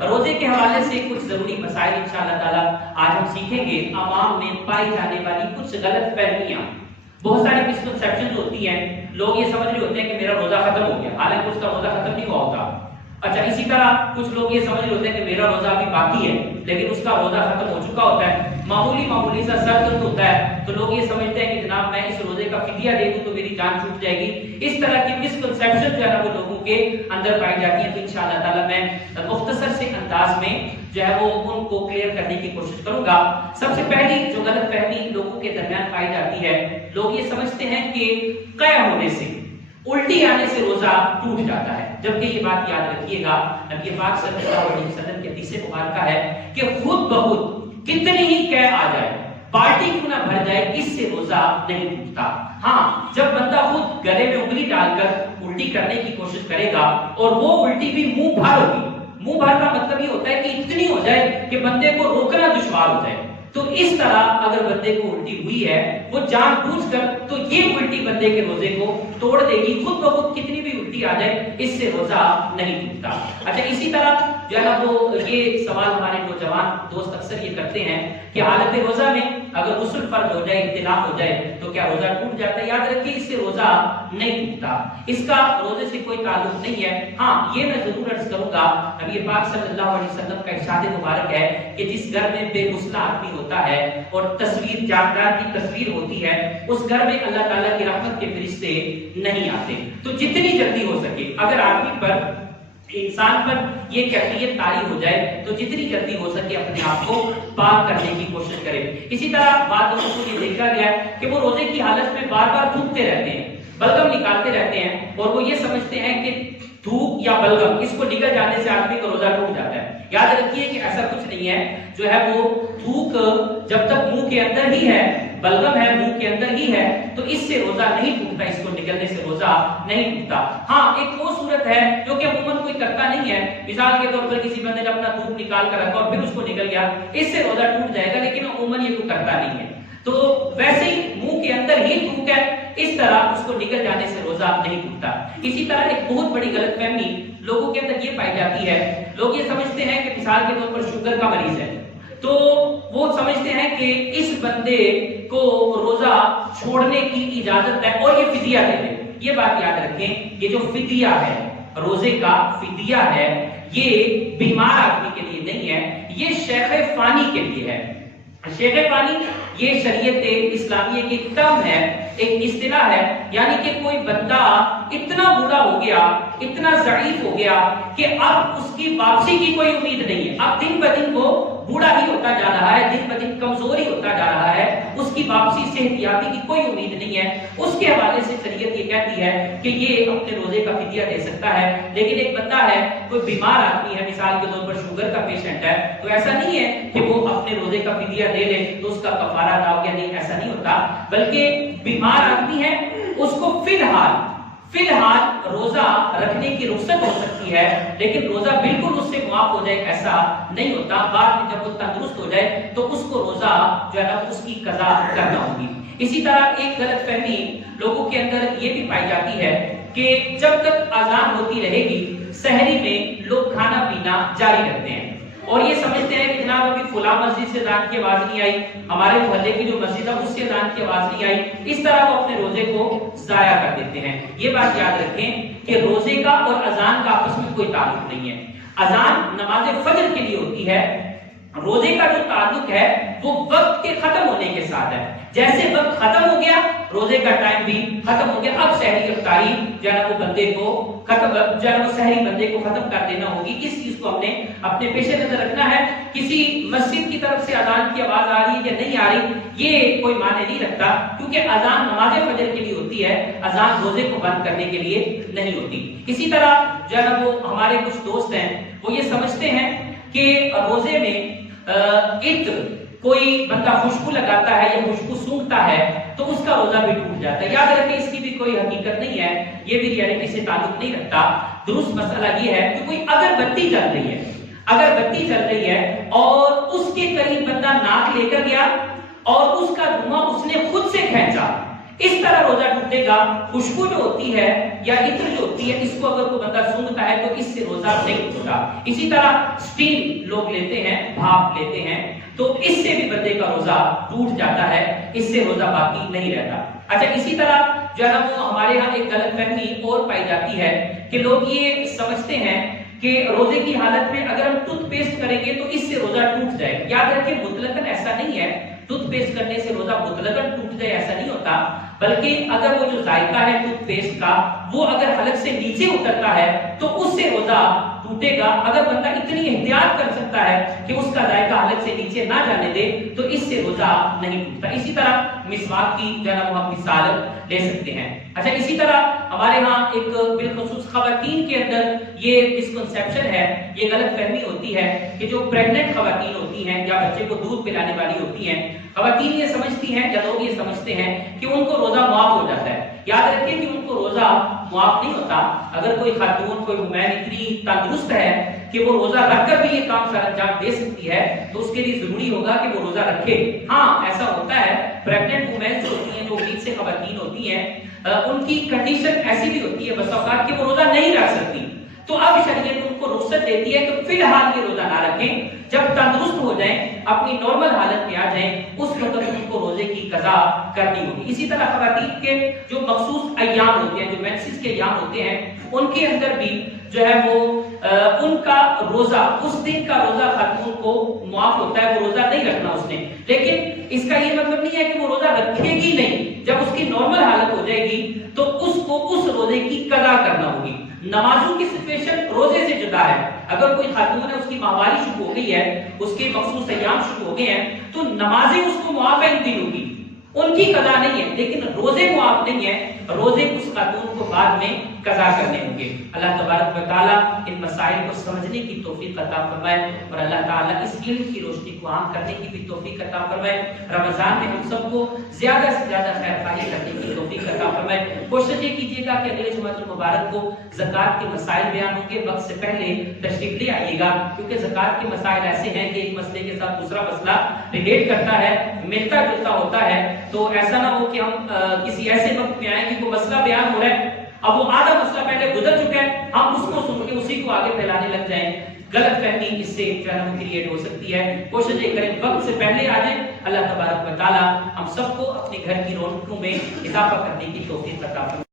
روزے کے حوالے سے کچھ ضروری مسائل انشاءاللہ تعالی آج ہم سیکھیں گے۔ عوام میں پائی جانے والی کچھ غلط فہمیاں، بہت ساری مسکنسیپشنز ہوتی ہیں، لوگ یہ سمجھ رہے ہوتے ہیں کہ میرا روزہ ختم ہو گیا، حالانکہ اس کا روزہ ختم نہیں ہوا ہوتا۔ اچھا، اسی طرح کچھ لوگ یہ سمجھ رہے ہوتے ہیں کہ میرا روزہ ابھی باقی ہے لیکن اس کا روزہ ختم ہو چکا ہوتا ہے، معمولی سا سر درد ہوتا ہے تو لوگ یہ سمجھتے ہیں کہ جناب میں اس روزے کا فدیہ دے دوں تو میری جان چھوٹ جائے گی۔ اس طرح کی مسکنسیپشن جو ہے نا وہ لوگوں کے اندر پائی جاتی ہیں، تو انشاءاللہ تعالی میں مختصر سے انداز میں جو ہے وہ ان کو کلیئر کرنے کی کوشش کروں گا۔ سب سے پہلی جو غلط فہمی لوگوں کے درمیان پائی جاتی ہے، لوگ یہ سمجھتے ہیں کہ قے ہونے سے، الٹی آنے سے روزہ ٹوٹ جاتا ہے، جبکہ یہ بات یاد رکھیے گا نبی پاک صلی اللہ علیہ وسلم کے حدیث مبارکہ ہے کہ خود بخود کتنی ہی قے آ جائے، بالٹی کیوں نہ بھر جائے، اس سے روزہ نہیں ٹوٹتا۔ ہاں، جب بندہ خود گلے میں انگلی ڈال کر الٹی کرنے کی کوشش کرے گا اور وہ الٹی بھی منہ بھر ہوگی، منہ بھر کا مطلب یہ ہوتا ہے کہ اتنی ہو جائے کہ بندے کو روکنا دشوار ہو جائے، تو اس طرح اگر بندے کو الٹی ہوئی ہے وہ جان بوجھ کر، تو یہ الٹی بندے کے روزے کو توڑ دے گی، خود بخود کتنی بھی الٹی آ جائے اس سے روزہ نہیں ٹوٹتا۔ اچھا، اسی طرح جو ہے نا وہ یہ سوال ہمارے نوجوان دوست اکثر یہ کرتے ہیں کہ حالت روزہ میں اگر غسل فرض ہو جائے، اطلاق ہو جائے تو کیا روزہ ٹوٹ جاتا ہے؟ یاد رکھیے اس سے روزہ نہیں ٹوٹتا، اس کا روزے سے کوئی تعلق نہیں ہے۔ ہاں، یہ میں ضرور عرض کروں گا، نبی پاک صلی اللہ علیہ وسلم کا ارشاد مبارک ہے کہ جس گھر میں بے غسلہ آدمی ہوتا ہے اور تصویر جاندار کی تصویر ہوتی ہے، اس گھر میں اللہ تعالیٰ کی رحمت کے فرشتے نہیں آتے۔ تو جتنی جلدی ہو سکے، اگر آدمی پر، انسان پر یہ کیفیت طاری ہو جائے تو جتنی جلدی ہو سکے اپنے آپ کو پاک کرنے کی کوشش کرے۔ اسی طرح بعض لوگوں کو یہ دیکھا گیا ہے کہ وہ روزے کی حالت میں بار بار تھوکتے رہتے ہیں، بلغم نکالتے رہتے ہیں، اور وہ یہ سمجھتے ہیں کہ تھوک یا بلغم اس کو نکل جانے سے آدمی کا روزہ ٹوٹ جاتا ہے۔ یاد رکھیے کہ ایسا کچھ نہیں ہے، جو ہے وہ تھوک جب تک منہ کے اندر ہی ہے، بلغم ہے منہ کے اندر ہی ہے، تو اس سے روزہ نہیں ٹوٹتا، اس کو نکلنے سے روزہ نہیں ٹوٹتا۔ ہاں، ایک وہ صورت ہے جو کہ عموماً کوئی کرتا نہیں ہے، مثال کے طور پر کسی بندے نے اپنا تھوک نکال کر رکھا اور پھر اس کو نکل گیا، اس سے روزہ ٹوٹ جائے گا، لیکن عموماً یہ کوئی کرتا نہیں ہے۔ تو ویسے ہی منہ کے اندر ہی تھوک ہے، اس طرح اس کو نکل جانے سے روزہ نہیں ٹوٹتا۔ اسی طرح ایک بہت بڑی غلط فہمی لوگوں کے اندر یہ پائی جاتی ہے، لوگ یہ سمجھتے ہیں کہ مثال کے طور پر شوگر کا مریض ہے تو وہ سمجھتے ہیں کہ اس بندے کو روزہ چھوڑنے کی اجازت ہے اور یہ فدیہ دے دے۔ یہ بات یاد رکھیں، یہ جو فدیہ ہے، روزے کا فدیہ ہے، یہ بیمار آدمی کے لیے نہیں ہے، یہ شیخ فانی کے لیے ہے۔ شیخ فانی یہ شریعت اسلامیہ کی ایک ٹرم ہے، ایک اصطلاح ہے، یعنی کہ کوئی بندہ اتنا بوڑھا ہو گیا، اتنا ضعیف ہو گیا کہ اب اس کی واپسی کی کوئی امید نہیں ہے، اب دن بدن وہ بوڑھا ہی ہوتا جا رہا ہے، دن بدن کمزوری ہوتا جا رہا ہے، اس کی واپسی صحت یابی کی کوئی امید نہیں ہے، اس کے حوالے سے شریعت یہ کہتی ہے کہ یہ اپنے روزے کا فدیہ دے سکتا ہے۔ لیکن ایک بندہ ہے، کوئی بیمار آدمی ہے، مثال کے طور پر شوگر کا پیشنٹ ہے، تو ایسا نہیں ہے کہ وہ اپنے روزے کا فدیہ دے لے تو اس کا کفارہ ادا ہو گیا، نہیں، ایسا نہیں ہوتا، بلکہ بیمار آدمی ہے اس کو فی الحال روزہ رکھنے کی رخصت ہو سکتی ہے، لیکن روزہ بالکل اس سے معاف ہو جائے ایسا نہیں ہوتا، بعد میں جب وہ تندرست ہو جائے تو اس کو روزہ جو ہے نا اس کی قضا کرنا ہوگی۔ اسی طرح ایک غلط فہمی لوگوں کے اندر یہ بھی پائی جاتی ہے کہ جب تک اذان ہوتی رہے گی سحری میں لوگ کھانا پینا جاری رکھتے ہیں، اور یہ سمجھتے ہیں کہ جناب ابھی فلاں مسجد سے اذان کی آواز نہیں آئی، ہمارے محلے کی جو مسجد ہے اس سے اذان کی آواز نہیں آئی، اس طرح وہ اپنے روزے کو ضائع کر دیتے ہیں۔ یہ بات یاد رکھیں کہ روزے کا اور اذان کا آپس میں کوئی تعلق نہیں ہے۔ اذان نماز فجر کے لیے ہوتی ہے، روزے کا جو تعلق ہے وہ وقت کے ختم ہونے کے ساتھ ہے، جیسے وقت ختم ہو گیا روزے کا ٹائم بھی ختم ہو گیا، اب سحری افطاری جو ہے وہ بندے کو ختم، جو ہے وہ سحری بندے کو ختم کر دینا ہوگی۔ اس چیز کو ہم نے اپنے پیش نظر رکھنا ہے۔ کسی مسجد کی طرف سے اذان کی آواز آ رہی ہے یا نہیں آ رہی یہ کوئی معنی نہیں رکھتا، کیونکہ اذان نماز فجر کے لیے ہوتی ہے، اذان روزے کو بند کرنے کے لیے نہیں ہوتی۔ اسی طرح جو ہے وہ ہمارے کچھ دوست ہیں وہ یہ سمجھتے ہیں کہ روزے میں کوئی بندہ خوشبو لگاتا ہے یا خوشبو سونگھتا ہے تو اس کا روزہ بھی ٹوٹ جاتا ہے۔ یاد رکھیں اس کی بھی کوئی حقیقت نہیں ہے، یہ بھی ریئلٹی سے تعلق نہیں رکھتا۔ درست مسئلہ یہ ہے کہ کوئی اگر بتی جل رہی ہے، اگر بتی جل رہی ہے اور اس کے قریب بندہ ناک لے کر گیا اور اس کا دھواں اس نے خود سے کھینچا، اس طرح روزہ ٹوٹے گا۔ خوشبو جو ہوتی ہے یا عطر جو ہوتی ہے، اس کو اگر کوئی بندہ سونگھتا ہے تو اس سے روزہ نہیں ٹوٹا۔ اسی طرح اسٹیم لوگ لیتے ہیں، بھاپ لیتے ہیں، تو اس سے بھی بندے کا روزہ ٹوٹ جاتا ہے، اس سے روزہ باقی نہیں رہتا۔ اچھا، اسی طرح جو ہے نا وہ ہمارے ہاں ایک غلط فہمی اور پائی جاتی ہے کہ لوگ یہ سمجھتے ہیں کہ روزے کی حالت میں اگر ہم ٹوتھ پیسٹ کریں گے تو اس سے روزہ ٹوٹ جائے۔ یاد رکھیں مطلقاً ایسا نہیں ہے، ٹوتھ پیسٹ کرنے سے روزہ مطلقاً ٹوٹ جائے ایسا نہیں ہوتا، بلکہ اگر وہ جو ذائقہ ہے ٹوتھ پیسٹ کا وہ اگر حلق سے نیچے اترتا ہے تو اس سے روزہ ٹوٹے گا۔ اگر بندہ اتنی احتیاط کر سکتا ہے کہ اس کا ذائقہ حلق سے نیچے نہ جانے دے تو اس سے روزہ نہیں ٹوٹتا۔ اسی طرح مسواک کی جو ہے نا وہ ہم مثال لے سکتے ہیں۔ اچھا، اسی طرح ہمارے ہاں ایک بالخصوص خواتین کے اندر یہ مسکنسیپشن ہے، یہ غلط فہمی ہوتی ہے کہ جو پریگننٹ خواتین ہوتی ہیں یا بچے کو دودھ پلانے والی ہوتی ہیں، خواتین یہ سمجھتی ہیں یا لوگ یہ سمجھتے ہیں کہ ان کو روزہ معاف ہو جاتا ہے۔ یاد رکھیں کہ ان کو روزہ معاف نہیں ہوتا۔ اگر کوئی خاتون، کوئی وومین اتنی تندرست ہے کہ وہ روزہ رکھ کر بھی یہ کام سر انجام دے سکتی ہے تو اس کے لیے ضروری ہوگا کہ وہ روزہ رکھے۔ ہاں، ایسا ہوتا ہے، پریگننٹ وومین جو ہوتی ہیں، جو امید سے خواتین ہوتی ہیں، ان کی کنڈیشن ایسی بھی ہوتی ہے بس اوقات کہ وہ روزہ نہیں رکھ سکتی، تو اب شریعت ان کو رخصت دیتی ہے کہ فی الحال یہ روزہ نہ رکھیں، جب تندرست ہو جائیں، اپنی نارمل حالت میں آ جائیں، اس وقت ان کو روزے کی قضا کرنی ہوگی۔ اسی طرح خواتین کے جو مخصوص ایام ہوتے ہیں، جو مینسز کے ایام ہوتے ہیں، ان کے اندر بھی جو ہے وہ ان کا روزہ، اس دن کا روزہ خاتون کو معاف ہوتا ہے، وہ روزہ نہیں رکھنا اس نے، لیکن اس کا یہ مطلب نہیں ہے کہ وہ روزہ رکھے گی نہیں۔ جب اس کی نارمل حالت ہو جائے گی تو اس کو اس روزے کی قضا کرنا ہوگی۔ نمازوں کی سچویشن روزے سے جدا ہے۔ اگر کوئی خاتون ہے، اس کی ماہواری شروع ہو گئی ہے، اس کے مخصوص ایام شروع ہو گئے ہیں، تو نمازیں اس کو معاف ہے ان دنوں کی، ان کی قضا نہیں ہے، لیکن روزے معاف نہیں ہے، روزے اس خاتون کو بعد میں قضا کرنے ہوں گے۔ اللہ تبارک و تعالی ان مسائل کو سمجھنے کی توفیق عطا فرمائے اور اللہ تعالی اس علم کی روشنی کو عام کرنے کی بھی توفیق عطا فرمائے۔ رمضان میں ہم سب کو زیادہ سے زیادہ خیر خواہی کرنے کی توفیق عطا فرمائے۔ کوشش یہ کیجیے گا کہ اگلے جمعہ المبارک کو زکوٰۃ کے مسائل بیان ہوں گے، وقت سے پہلے تشریف لے آئیے گا، کیونکہ زکوٰۃ کے مسائل ایسے ہیں کہ ایک مسئلے کے ساتھ دوسرا مسئلہ ریلیٹ کرتا ہے، ملتا جلتا ہوتا ہے، تو ایسا نہ ہو کہ ہم کسی ایسے وقت میں آئیں کہ کوئی مسئلہ بیان ہو رہا ہے، اب وہ آدھا مسئلہ پہلے گزر چکا ہے، ہم اس کو سن کے اسی کو آگے پھیلانے لگ جائیں، غلط فہمی اس سے کریٹ ہو سکتی ہے۔ کوشش یہ کریں وقت سے پہلے آ جائیں۔ اللہ تبارک و تعالی ہم سب کو اپنے گھر کی رونقوں میں اضافہ کرنے کی توفیق عطا فرمائے۔